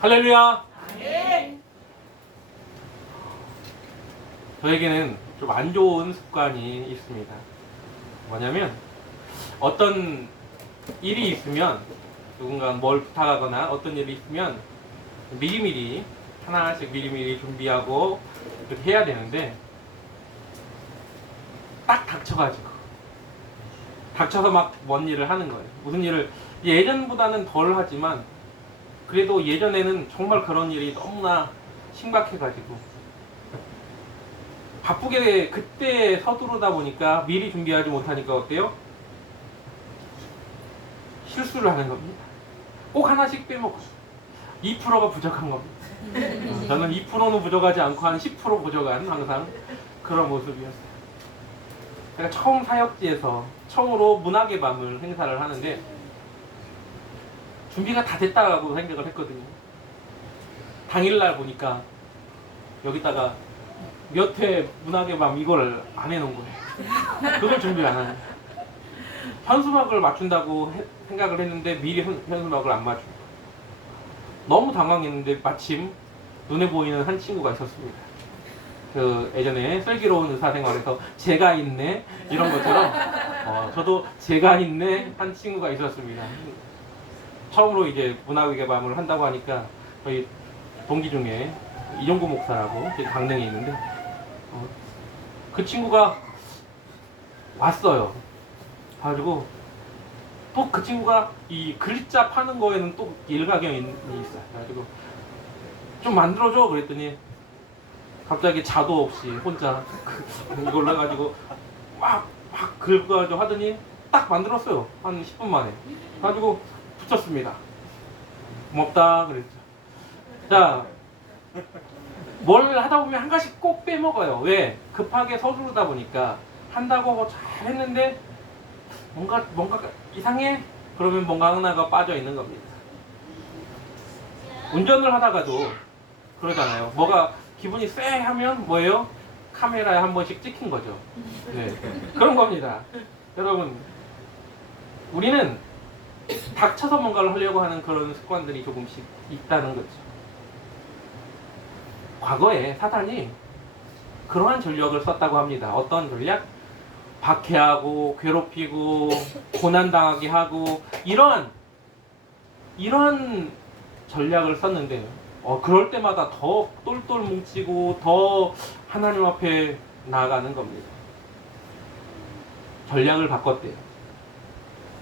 할렐루야! 아멘. 저에게는 좀 안 좋은 습관이 있습니다. 뭐냐면 어떤 일이 있으면 누군가 뭘 부탁하거나 어떤 일이 있으면 미리미리 하나씩 미리미리 준비하고 이렇게 해야 되는데 딱 닥쳐서 막 뭔 일을 하는 거예요. 무슨 일을 예전보다는 덜 하지만 그래도 예전에는 정말 그런 일이 너무나 심각해가지고 바쁘게 그때 서두르다 보니까 미리 준비하지 못하니까 어때요? 실수를 하는 겁니다. 꼭 하나씩 빼먹어요. 2%가 부족한 겁니다. 저는 2%는 부족하지 않고 한 10% 부족한 항상 그런 모습이었어요. 제가 처음 사역지에서 처음으로 문학의 밤을 행사를 하는데 준비가 다 됐다고 생각을 했거든요. 당일날 보니까 여기다가 몇 회 문학의 밤 이걸 안 해놓은 거예요. 그걸 준비를 안 하네. 현수막을 맞춘다고 생각을 했는데 미리 현수막을 안 맞춘 거예요. 너무 당황했는데 마침 눈에 보이는 한 친구가 있었습니다. 그 예전에 슬기로운 의사생활에서 제가 있네 이런 것처럼 저도 제가 있네 한 친구가 있었습니다. 처음으로 이제 문학의 밤을 한다고 하니까 저희 동기 중에 이종구 목사라고 강릉에 있는데 그 친구가 왔어요. 가지고 또 그 친구가 이 글자 파는 거에는 또 일가견이 있어요. 그래가지고 좀 만들어줘 그랬더니 갑자기 자도 없이 혼자 이걸로 해가지고 막 긁어가지고 하더니 딱 만들었어요. 한 10분 만에. 가지고 붙였습니다. 고맙다 그랬죠. 자, 뭘 하다 보면 한 가지 꼭 빼먹어요. 왜? 급하게 서두르다 보니까 한다고 잘 했는데 뭔가 이상해? 그러면 뭔가 하나가 빠져 있는 겁니다. 운전을 하다가도 그러잖아요. 뭐가 기분이 쎄하면 뭐예요? 카메라에 한 번씩 찍힌 거죠. 네, 그런 겁니다. 여러분, 우리는 닥쳐서 뭔가를 하려고 하는 그런 습관들이 조금씩 있다는 거죠. 과거에 사탄이 그러한 전략을 썼다고 합니다. 어떤 전략? 박해하고 괴롭히고 고난당하게 하고 이러한 전략을 썼는데 그럴 때마다 더 똘똘 뭉치고 더 하나님 앞에 나아가는 겁니다. 전략을 바꿨대요.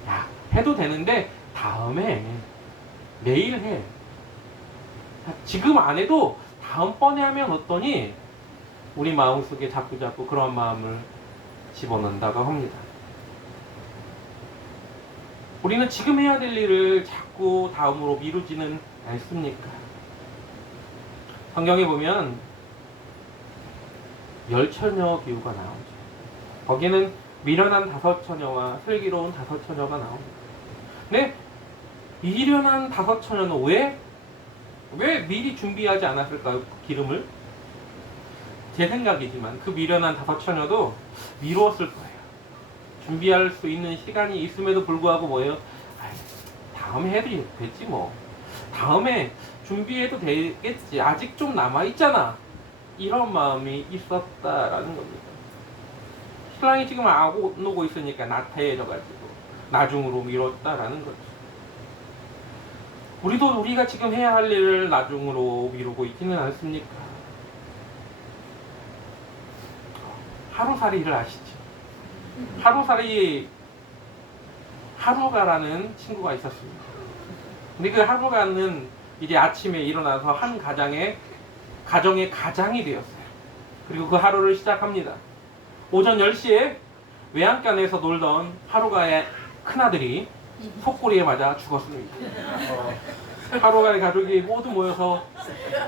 야, 해도 되는데 다음에 내일 해. 지금 안 해도 다음번에 하면 어떠니? 우리 마음속에 자꾸 그런 마음을 집어넣는다고 합니다. 우리는 지금 해야 될 일을 자꾸 다음으로 미루지는 않습니까? 성경에 보면 열처녀 비유가 나오죠. 거기는 미련한 5처녀와 슬기로운 5처녀가 나옵니다. 근데 미련한 5처녀는 왜 미리 준비하지 않았을까요? 기름을? 제 생각이지만 그 미련한 5처녀도 미루었을 거예요. 준비할 수 있는 시간이 있음에도 불구하고 뭐예요? 다음에 해도 됐지 뭐. 다음에 준비해도 되겠지. 아직 좀 남아있잖아. 이런 마음이 있었다라는 겁니다. 신랑이 지금 안 오고 있으니까 나태해져가지고 나중으로 미뤘다라는 거죠. 우리가 지금 해야 할 일을 나중으로 미루고 있지는 않습니까? 하루살이를 아시죠? 하루가라는 친구가 있었습니다. 근데 그 하루가는 이제 아침에 일어나서 한 가정의 가장이 되었어요. 그리고 그 하루를 시작합니다. 오전 10시에 외양간에서 놀던 하루가의 큰아들이 속꼬리에 맞아 죽었습니다. 하루가의 가족이 모두 모여서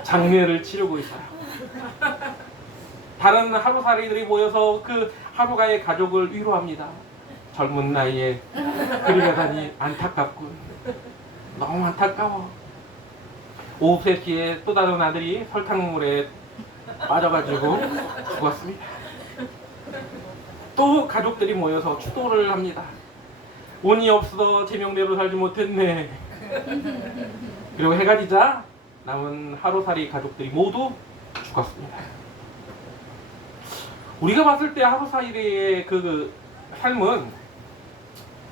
장례를 치르고 있어요. 다른 하루살이들이 모여서 그 하루가의 가족을 위로합니다. 젊은 나이에 그리 가다니 안타깝군. 너무 안타까워. 오후 3시에 또 다른 아들이 설탕물에 빠져가지고 죽었습니다. 또 가족들이 모여서 추도를 합니다. 운이 없어 제명대로 살지 못했네. 그리고 해가 지자 남은 하루살이 가족들이 모두 죽었습니다. 우리가 봤을 때 하루살이의 그 삶은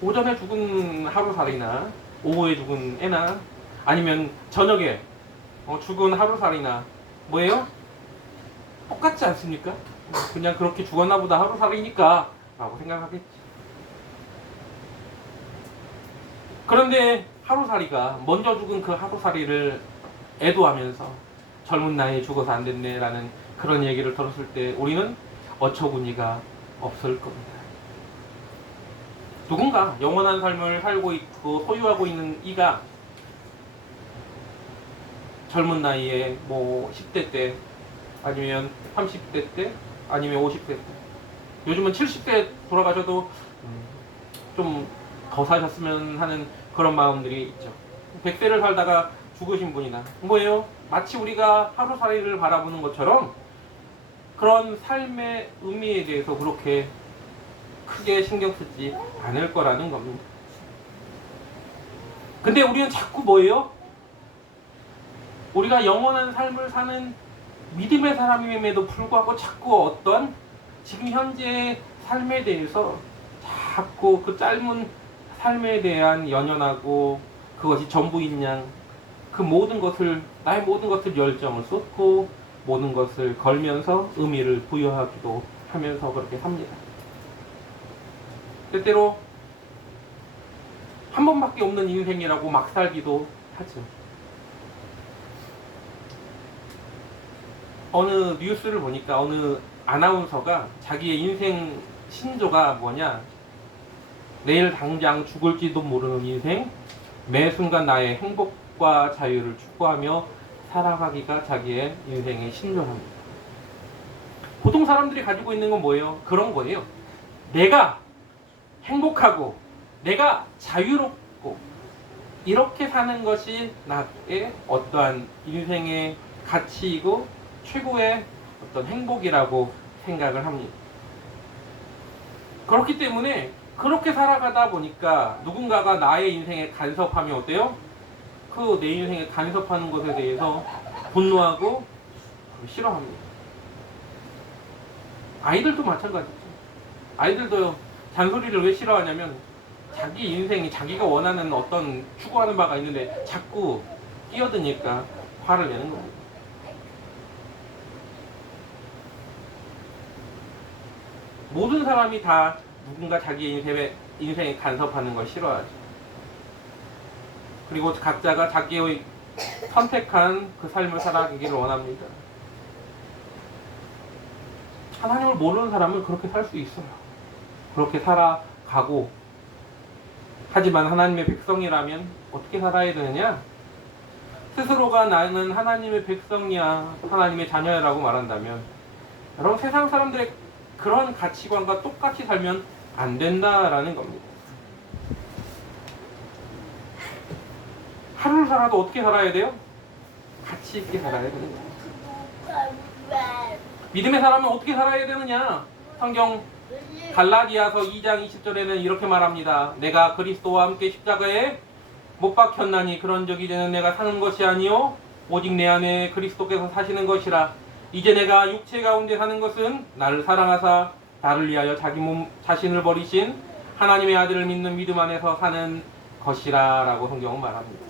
오전에 죽은 하루살이나 오후에 죽은 애나 아니면 저녁에 죽은 하루살이나 뭐예요? 똑같지 않습니까? 그냥 그렇게 죽었나 보다 하루살이니까 라고 생각하겠지. 그런데 하루살이가 먼저 죽은 그 하루살이를 애도하면서 젊은 나이에 죽어서 안 됐네 라는 그런 얘기를 들었을 때 우리는 어처구니가 없을 겁니다. 누군가 영원한 삶을 살고 있고 소유하고 있는 이가 젊은 나이에 뭐 10대 때 아니면 30대 때 아니면 50대 때 요즘은 70대 돌아가셔도 좀 더 사셨으면 하는 그런 마음들이 있죠. 100세를 살다가 죽으신 분이나 뭐예요? 마치 우리가 하루살이를 바라보는 것처럼 그런 삶의 의미에 대해서 그렇게 크게 신경 쓰지 않을 거라는 겁니다. 근데 우리는 자꾸 뭐예요? 우리가 영원한 삶을 사는 믿음의 사람임에도 불구하고 자꾸 어떤 지금 현재의 삶에 대해서 자꾸 그 짧은 삶에 대한 연연하고 그것이 전부인 양 그 모든 것을 나의 모든 것을 열정을 쏟고 모든 것을 걸면서 의미를 부여하기도 하면서 그렇게 삽니다. 때때로 한 번밖에 없는 인생이라고 막 살기도 하죠. 어느 뉴스를 보니까 어느 아나운서가 자기의 인생 신조가 뭐냐, 내일 당장 죽을지도 모르는 인생, 매 순간 나의 행복과 자유를 추구하며 살아가기가 자기의 인생의 신조랍니다. 보통 사람들이 가지고 있는 건 뭐예요? 그런 거예요. 내가 행복하고 내가 자유롭고 이렇게 사는 것이 나의 어떠한 인생의 가치이고 최고의 어떤 행복이라고 생각을 합니다. 그렇기 때문에 그렇게 살아가다 보니까 누군가가 나의 인생에 간섭하면 어때요? 그 내 인생에 간섭하는 것에 대해서 분노하고 싫어합니다. 아이들도 마찬가지죠. 아이들도 잔소리를 왜 싫어하냐면 자기 인생이 자기가 원하는 어떤 추구하는 바가 있는데 자꾸 끼어드니까 화를 내는 겁니다. 모든 사람이 다 누군가 자기 인생에 간섭하는 걸 싫어하죠. 그리고 각자가 자기의 선택한 그 삶을 살아가기를 원합니다. 하나님을 모르는 사람은 그렇게 살 수 있어요. 그렇게 살아가고, 하지만 하나님의 백성이라면 어떻게 살아야 되느냐? 스스로가 나는 하나님의 백성이야, 하나님의 자녀라고 말한다면, 여러분 세상 사람들의 그런 가치관과 똑같이 살면 안 된다라는 겁니다. 하루를 살아도 어떻게 살아야 돼요? 가치 있게 살아야 되는 거예요. 믿음의 사람은 어떻게 살아야 되느냐? 성경 갈라디아서 2장 20절에는 이렇게 말합니다. 내가 그리스도와 함께 십자가에 못 박혔나니 그런즉 이제는 내가 사는 것이 아니요 오직 내 안에 그리스도께서 사시는 것이라. 이제 내가 육체 가운데 사는 것은 나를 사랑하사 나를 위하여 자기 몸 자신을 버리신 하나님의 아들을 믿는 믿음 안에서 사는 것이라 라고 성경은 말합니다.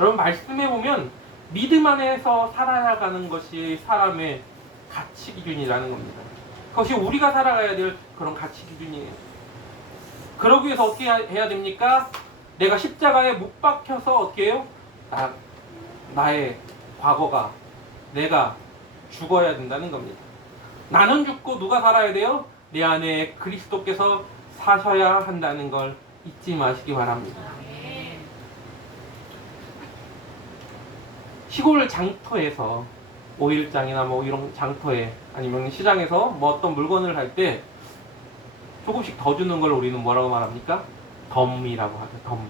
여러분 말씀해 보면 믿음 안에서 살아가는 것이 사람의 가치 기준이라는 겁니다. 그것이 우리가 살아가야 될 그런 가치 기준이에요. 그러기 위해서 어떻게 해야 됩니까? 내가 십자가에 못 박혀서 어떻게 해요? 나의 과거가 내가 죽어야 된다는 겁니다. 나는 죽고 누가 살아야 돼요? 내 안에 그리스도께서 사셔야 한다는 걸 잊지 마시기 바랍니다. 시골 장터에서 오일장이나 뭐 이런 장터에 아니면 시장에서 뭐 어떤 물건을 할 때 조금씩 더 주는 걸 우리는 뭐라고 말합니까? 덤이라고 하죠. 덤.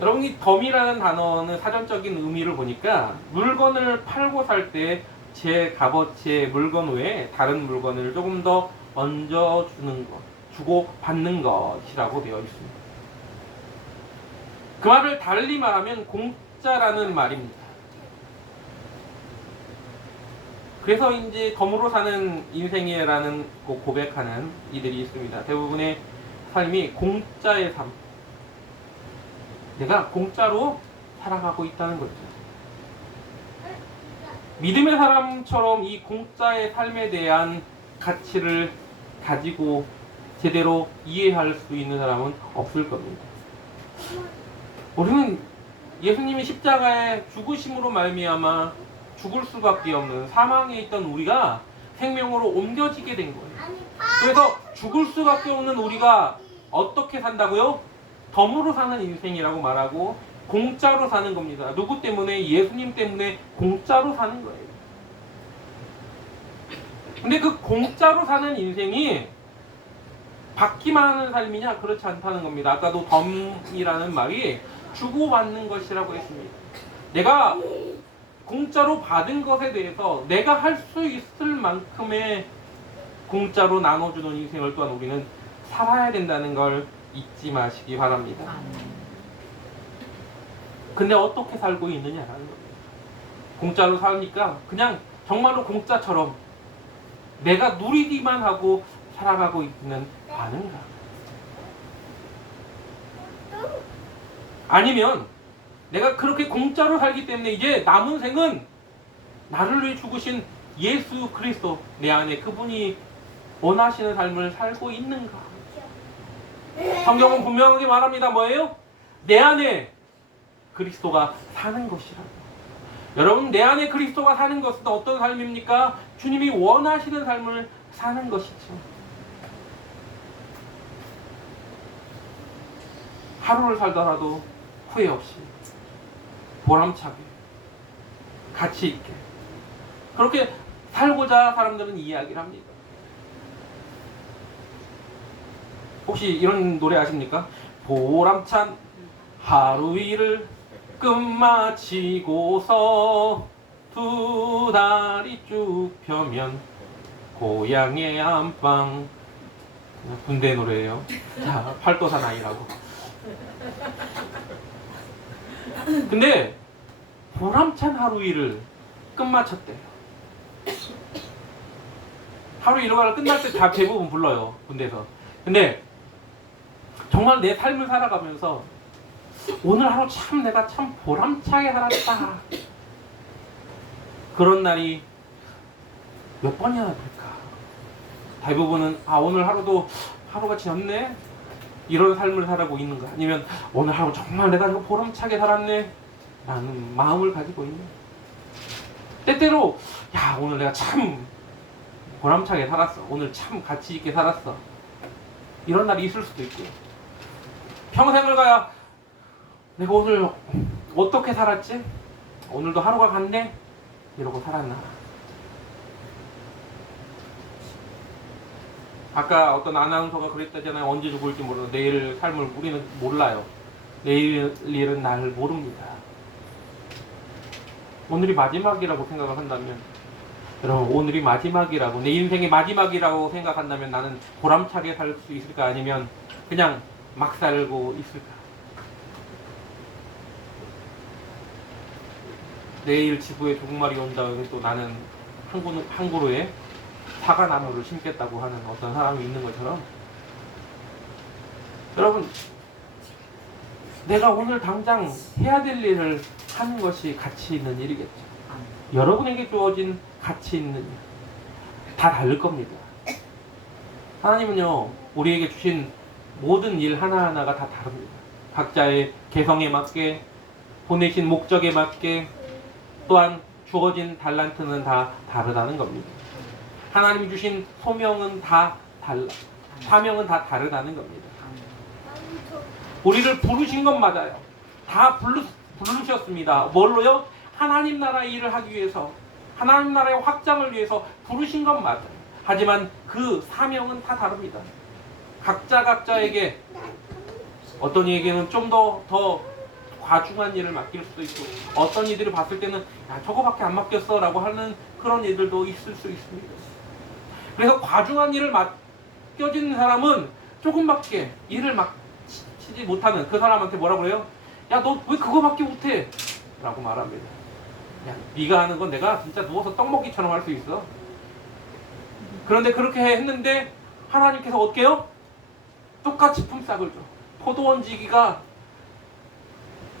여러분 이 덤이라는 단어는 사전적인 의미를 보니까 물건을 팔고 살 때 제 값어치의 물건 외에 다른 물건을 조금 더 얹어주는 것, 주고 받는 것이라고 되어 있습니다. 그 말을 달리 말하면 공짜라는 말입니다. 그래서 이제 덤으로 사는 인생이라는 고백하는 이들이 있습니다. 대부분의 삶이 공짜의 삶. 내가 공짜로 살아가고 있다는 거죠. 믿음의 사람처럼 이 공짜의 삶에 대한 가치를 가지고 제대로 이해할 수 있는 사람은 없을 겁니다. 우리는 예수님이 십자가에 죽으심으로 말미암아 죽을 수밖에 없는 사망에 있던 우리가 생명으로 옮겨지게 된 거예요. 그래서 죽을 수밖에 없는 우리가 어떻게 산다고요? 덤으로 사는 인생이라고 말하고 공짜로 사는 겁니다. 누구 때문에? 예수님 때문에 공짜로 사는 거예요. 근데 그 공짜로 사는 인생이 받기만 하는 삶이냐? 그렇지 않다는 겁니다. 아까도 덤이라는 말이 주고받는 것이라고 했습니다. 내가 공짜로 받은 것에 대해서 내가 할 수 있을 만큼의 공짜로 나눠주는 인생을 또한 우리는 살아야 된다는 걸 잊지 마시기 바랍니다. 근데 어떻게 살고 있느냐라는 겁니다. 공짜로 사니까 그냥 정말로 공짜처럼 내가 누리기만 하고 살아가고 있는 반응가? 아니면 내가 그렇게 공짜로 살기 때문에 이제 남은 생은 나를 위해 죽으신 예수 그리스도 내 안에 그분이 원하시는 삶을 살고 있는가? 성경은 분명하게 말합니다. 뭐예요? 내 안에 그리스도가 사는 것이라고. 여러분, 내 안에 그리스도가 사는 것은 어떤 삶입니까? 주님이 원하시는 삶을 사는 것이죠. 하루를 살더라도 후회 없이 보람차게 가치 있게 그렇게 살고자 사람들은 이야기를 합니다. 혹시 이런 노래 아십니까? 보람찬 하루 일을 끝마치고서 두 다리 쭉 펴면 고향의 안방. 군대 노래예요. 자, 팔도산 아이라고. 근데 보람찬 하루 일을 끝마쳤대요. 하루 일과를 끝날 때 다 대부분 불러요, 군대에서. 근데 정말 내 삶을 살아가면서 오늘 하루 참 내가 참 보람차게 살았다. 그런 날이 몇 번이나 될까? 대부분은 오늘 하루도 하루가 지났네? 이런 삶을 살아가고 있는가? 아니면 오늘 하루 정말 내가 보람차게 살았네? 라는 마음을 가지고 있네. 때때로 오늘 내가 참 보람차게 살았어. 오늘 참 가치 있게 살았어. 이런 날이 있을 수도 있고요. 평생을 가야 내가 오늘 어떻게 살았지? 오늘도 하루가 갔네? 이러고 살았나? 아까 어떤 아나운서가 그랬다잖아요. 언제 죽을지 모르는 내일 삶을 우리는 몰라요. 내일 일은 날 모릅니다. 오늘이 마지막이라고 생각을 한다면, 여러분, 오늘이 마지막이라고, 내 인생의 마지막이라고 생각한다면 나는 보람차게 살 수 있을까? 아니면 그냥 막 살고 있을까? 내일 지구에 종말이 온다. 또 나는 한 그루에 사과나무를 심겠다고 하는 어떤 사람이 있는 것처럼, 여러분, 내가 오늘 당장 해야 될 일을 하는 것이 가치 있는 일이겠죠. 여러분에게 주어진 가치 있는 일, 다 다를 겁니다. 하나님은요, 우리에게 주신 모든 일 하나하나가 다 다릅니다. 각자의 개성에 맞게, 보내신 목적에 맞게, 또한 주어진 달란트는 다 다르다는 겁니다. 하나님이 주신 소명은 다 달라, 사명은 다 다르다는 겁니다. 우리를 부르신 건 맞아요. 다 부르셨습니다. 뭘로요? 하나님 나라 일을 하기 위해서, 하나님 나라의 확장을 위해서 부르신 건 맞아요. 하지만 그 사명은 다 다릅니다. 각자에게 어떤 이에게는 좀 더 과중한 일을 맡길 수도 있고, 어떤 이들이 봤을 때는 저거밖에 안 맡겼어 라고 하는 그런 일들도 있을 수 있습니다. 그래서 과중한 일을 맡겨진 사람은 조금밖에 일을 맡지 못하는 그 사람한테 뭐라고 그래요? 야, 너 왜 그거밖에 못해? 라고 말합니다. 야, 네가 하는 건 내가 진짜 누워서 떡먹기처럼 할 수 있어. 그런데 그렇게 했는데 하나님께서 어떻게 해요? 똑같이 품삯을 줘. 포도원지기가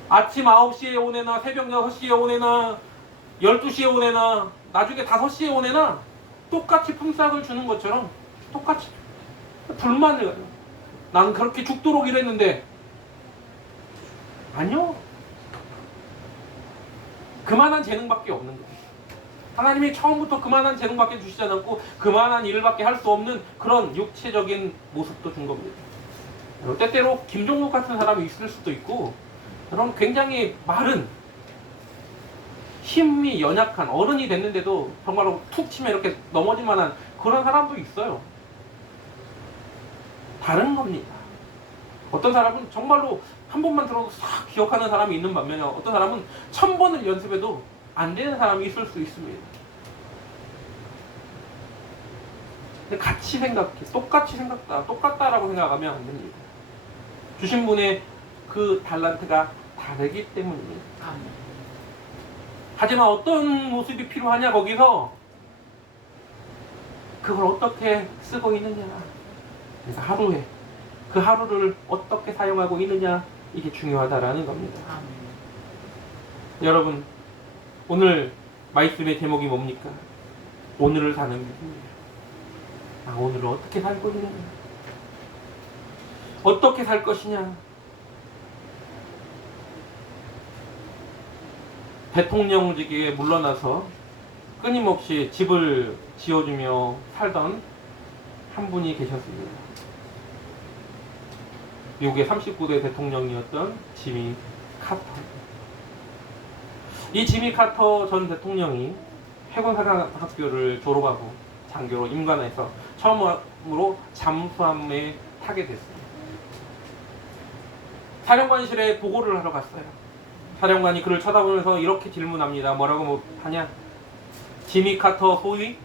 아침 9시에 오내나 새벽 6시에 오내나 12시에 오내나 나중에 5시에 오내나 똑같이 품삯을 주는 것처럼 똑같이 불만을 가져. 나는 그렇게 죽도록 일했는데 아니요. 그만한 재능밖에 없는 거예요. 하나님이 처음부터 그만한 재능밖에 주시지 않았고 그만한 일밖에 할 수 없는 그런 육체적인 모습도 준 겁니다. 때때로 김종국 같은 사람이 있을 수도 있고 그런 굉장히 마른 힘이 연약한 어른이 됐는데도 정말로 툭 치면 이렇게 넘어질 만한 그런 사람도 있어요. 다른 겁니다. 어떤 사람은 정말로 한 번만 들어도 싹 기억하는 사람이 있는 반면에 어떤 사람은 1000번을 연습해도 안 되는 사람이 있을 수 있습니다. 근데 같이 생각해. 똑같이 생각다. 똑같다라고 생각하면 안 됩니다. 주신 분의 그 달란트가 다르기 때문입니다. 하지만 어떤 모습이 필요하냐 거기서 그걸 어떻게 쓰고 있느냐. 그래서 하루에 그 하루를 어떻게 사용하고 있느냐 이게 중요하다라는 겁니다. 여러분 오늘 말씀의 제목이 뭡니까? 오늘을 사는 믿음이에요. 오늘을 어떻게 살고 있느냐? 어떻게 살 것이냐? 대통령직에 물러나서 끊임없이 집을 지어주며 살던 한 분이 계셨습니다. 미국의 39대 대통령이었던 지미 카터. 이 지미 카터 전 대통령이 해군사관학교를 졸업하고 장교로 임관해서 처음으로 잠수함에 타게 됐습니다. 사령관실에 보고를 하러 갔어요. 사령관이 그를 쳐다보면서 이렇게 질문합니다. 뭐라고 하냐? 지미 카터 소위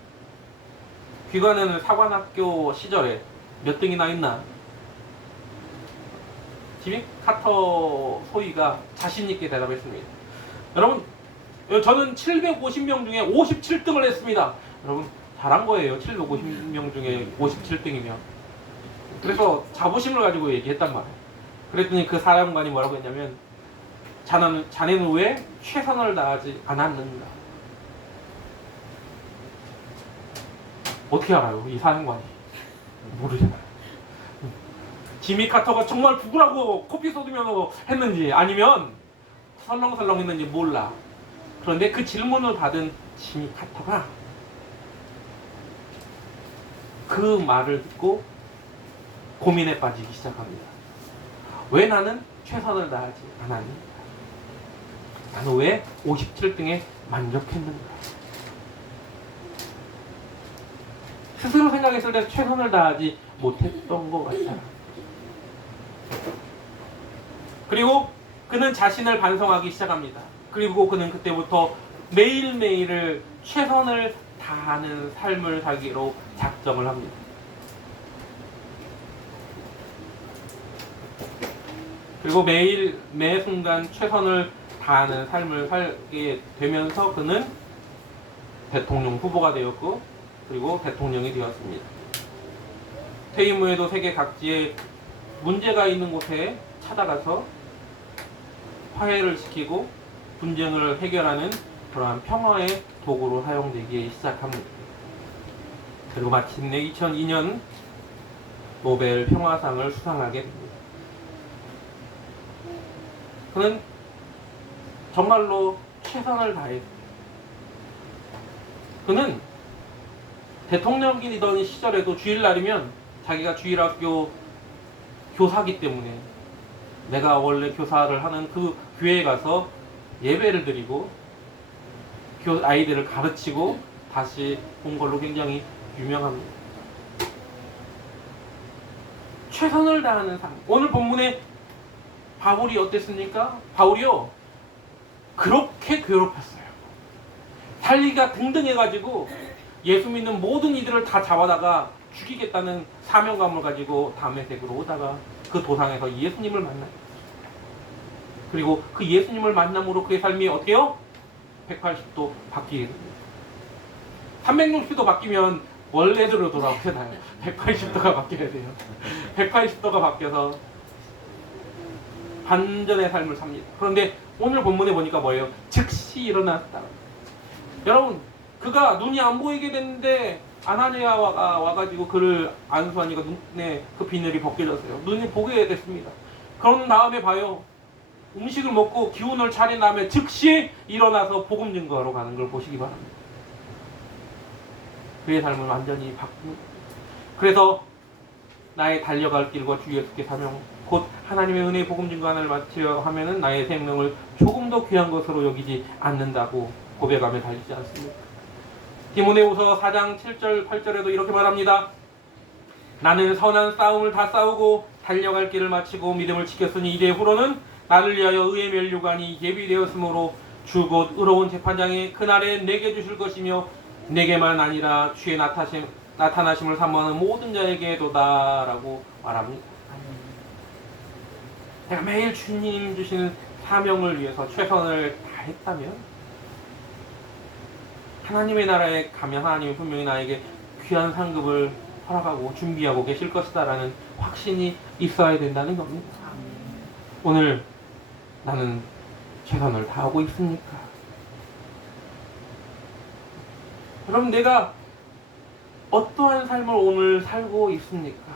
귀관은 사관학교 시절에 몇 등이나 했나? 지미 카터 소위가 자신있게 대답했습니다. 여러분, 저는 750명 중에 57등을 했습니다. 여러분, 잘한 거예요. 750명 중에 57등이면. 그래서 자부심을 가지고 얘기했단 말이에요. 그랬더니 그 사령관이 뭐라고 했냐면 자네는 왜 최선을 다하지 않았는가? 어떻게 알아요? 이 사령관이. 모르잖아요. 지미 카터가 정말 죽으라고 코피 쏟으면서 했는지 아니면 설렁설렁 했는지 몰라. 그런데 그 질문을 받은 지미 카터가 그 말을 듣고 고민에 빠지기 시작합니다. 왜 나는 최선을 다하지 않았는가? 나는 왜 57등에 만족했는가? 스스로 생각했을 때 최선을 다하지 못했던 것 같아요. 그리고 그는 자신을 반성하기 시작합니다. 그리고 그는 그때부터 매일매일을 최선을 다하는 삶을 살기로 작정을 합니다. 그리고 매 순간 최선을 다하는 삶을 살게 되면서 그는 대통령 후보가 되었고 그리고 대통령이 되었습니다. 퇴임 후에도 세계 각지에 문제가 있는 곳에 찾아가서 화해를 시키고 분쟁을 해결하는 그러한 평화의 도구로 사용되기 시작합니다. 그리고 마침내 2002년 노벨 평화상을 수상하게 됩니다. 그는 정말로 최선을 다했습니다. 그는 대통령이던 시절에도 주일날이면 자기가 주일학교 교사기 때문에 내가 원래 교사를 하는 그 교회에 가서 예배를 드리고 아이들을 가르치고 다시 온 걸로 굉장히 유명합니다. 최선을 다하는 삶. 오늘 본문에 바울이 어땠습니까? 바울이요 그렇게 괴롭혔어요. 살기가 등등해가지고 예수 믿는 모든 이들을 다 잡아다가 죽이겠다는 사명감을 가지고 다메섹으로 오다가 그 도상에서 예수님을 만나요. 그리고 그 예수님을 만남으로 그의 삶이 어때요? 180도 바뀌게 됩니다. 360도 바뀌면 원래대로 돌아오잖아요. 180도가 바뀌어야 돼요. 180도가 바뀌어서 반전의 삶을 삽니다. 그런데 오늘 본문에 보니까 뭐예요? 즉시 일어났다. 여러분, 그가 눈이 안 보이게 됐는데 아나니아가 와가지고 그를 안수하니까 눈에 그 비늘이 벗겨졌어요. 눈이 보게 됐습니다. 그런 다음에 봐요. 음식을 먹고 기운을 차린 다음에 즉시 일어나서 복음 증거하러 가는 걸 보시기 바랍니다. 그의 삶은 완전히 바꿉니다. 그래서 나의 달려갈 길과 주 예수께 사명, 곧 하나님의 은혜의 복음 증거하는 마치려 하면은 나의 생명을 조금 더 귀한 것으로 여기지 않는다고 고백하며 달리지 않습니다. 디모데후서 4장 7절 8절에도 이렇게 말합니다. 나는 선한 싸움을 다 싸우고 달려갈 길을 마치고 믿음을 지켰으니 이제 후로는 나를 위하여 의의 면류관이 예비되었으므로 주 곧 의로운 재판장이 그날에 내게 주실 것이며 내게만 아니라 주의 나타나심을 사모하는 모든 자에게도다 라고 말합니다. 내가 매일 주님 주시는 사명을 위해서 최선을 다했다면 하나님의 나라에 가면 하나님이 분명히 나에게 귀한 상급을 허락하고 준비하고 계실 것이다 라는 확신이 있어야 된다는 겁니다. 오늘 나는 최선을 다하고 있습니까? 여러분, 내가 어떠한 삶을 오늘 살고 있습니까?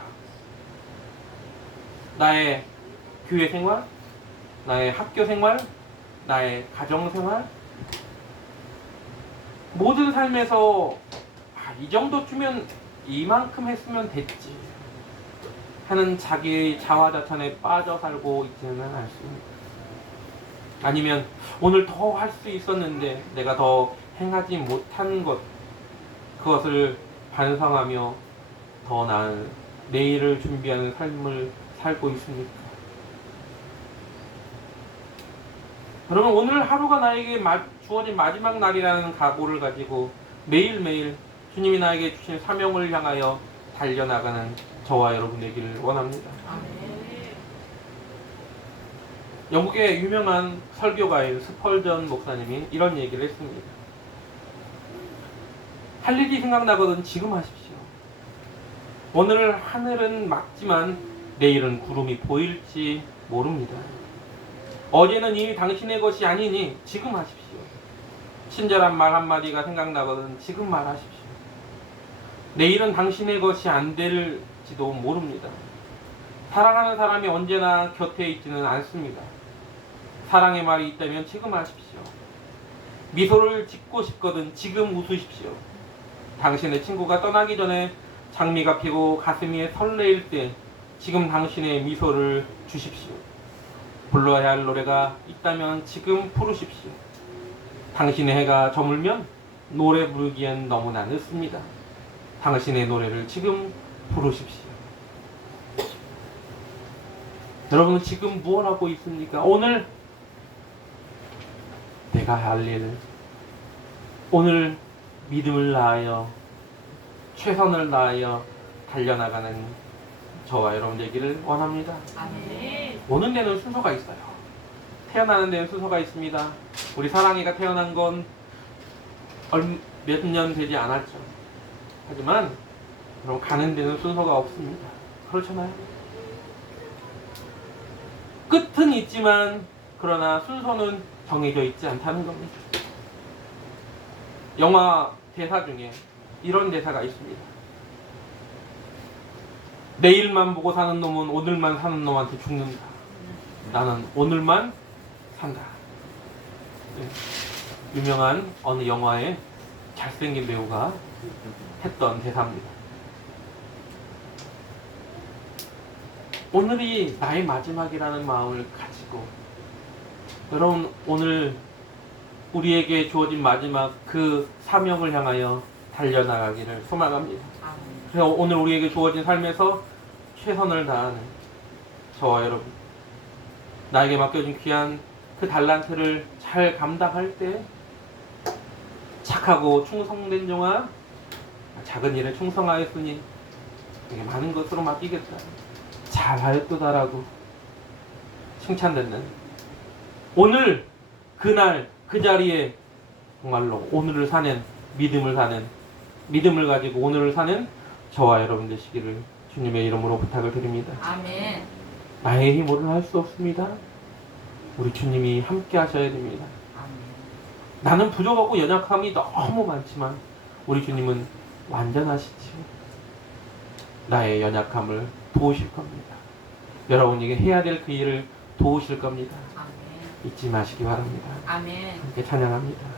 나의 교회 생활, 나의 학교 생활, 나의 가정 생활, 모든 삶에서 이 정도쯤은 이만큼 했으면 됐지 하는 자기의 자화자찬에 빠져 살고 있지는 않습니다. 아니면 오늘 더 할 수 있었는데 내가 더 행하지 못한 것, 그것을 반성하며 더 나은 내일을 준비하는 삶을 살고 있습니까? 여러분, 오늘 하루가 나에게 주어진 마지막 날이라는 각오를 가지고 매일매일 주님이 나에게 주신 사명을 향하여 달려나가는 저와 여러분 되기를 원합니다. 영국의 유명한 설교가인 스펄전 목사님이 이런 얘기를 했습니다. 할 일이 생각나거든 지금 하십시오. 오늘 하늘은 맑지만 내일은 구름이 보일지 모릅니다. 어제는 이미 당신의 것이 아니니 지금 하십시오. 친절한 말 한마디가 생각나거든 지금 말하십시오. 내일은 당신의 것이 안 될지도 모릅니다. 사랑하는 사람이 언제나 곁에 있지는 않습니다. 사랑의 말이 있다면 지금 하십시오. 미소를 짓고 싶거든 지금 웃으십시오. 당신의 친구가 떠나기 전에 장미가 피고 가슴이 설레일 때 지금 당신의 미소를 주십시오. 불러야 할 노래가 있다면 지금 부르십시오. 당신의 해가 저물면 노래 부르기엔 너무나 늦습니다. 당신의 노래를 지금 부르십시오. 여러분, 지금 무엇 하고 있습니까? 오늘 내가 할 일, 오늘 믿음을 다하여 최선을 다하여 달려나가는 저와 여러분 되기를 원합니다. 아멘. 오는 데는 순서가 있어요. 태어나는 데는 순서가 있습니다. 우리 사랑이가 태어난 건 몇 년 되지 않았죠. 하지만 그럼 가는 데는 순서가 없습니다. 그렇잖아요. 끝은 있지만 그러나 순서는 정해져 있지 않다는 겁니다. 영화 대사 중에 이런 대사가 있습니다. 내일만 보고 사는 놈은 오늘만 사는 놈한테 죽는다. 나는 오늘만 산다. 네. 유명한 어느 영화의 잘생긴 배우가 했던 대사입니다. 오늘이 나의 마지막이라는 마음을 가지고 여러분, 오늘 우리에게 주어진 마지막 그 사명을 향하여 달려나가기를 소망합니다. 그래서 오늘 우리에게 주어진 삶에서 최선을 다하는 저와 여러분, 나에게 맡겨진 귀한 그 달란트를 잘 감당할 때 착하고 충성된 종아, 작은 일에 충성하였으니 되게 많은 것으로 맡기겠다. 잘하였도다라고 칭찬받는 오늘 그날 그 자리에 정말로 오늘을 사는 믿음을 가지고 오늘을 사는 저와 여러분 되시기를 주님의 이름으로 부탁을 드립니다. 아멘. 나의 힘으로는 할 수 없습니다. 우리 주님이 함께 하셔야 됩니다. 아멘. 나는 부족하고 연약함이 너무 많지만 우리 주님은 완전하시지요. 나의 연약함을 도우실 겁니다. 여러분에게 해야 될 그 일을 도우실 겁니다. 아멘. 잊지 마시기 바랍니다. 아멘. 함께 찬양합니다.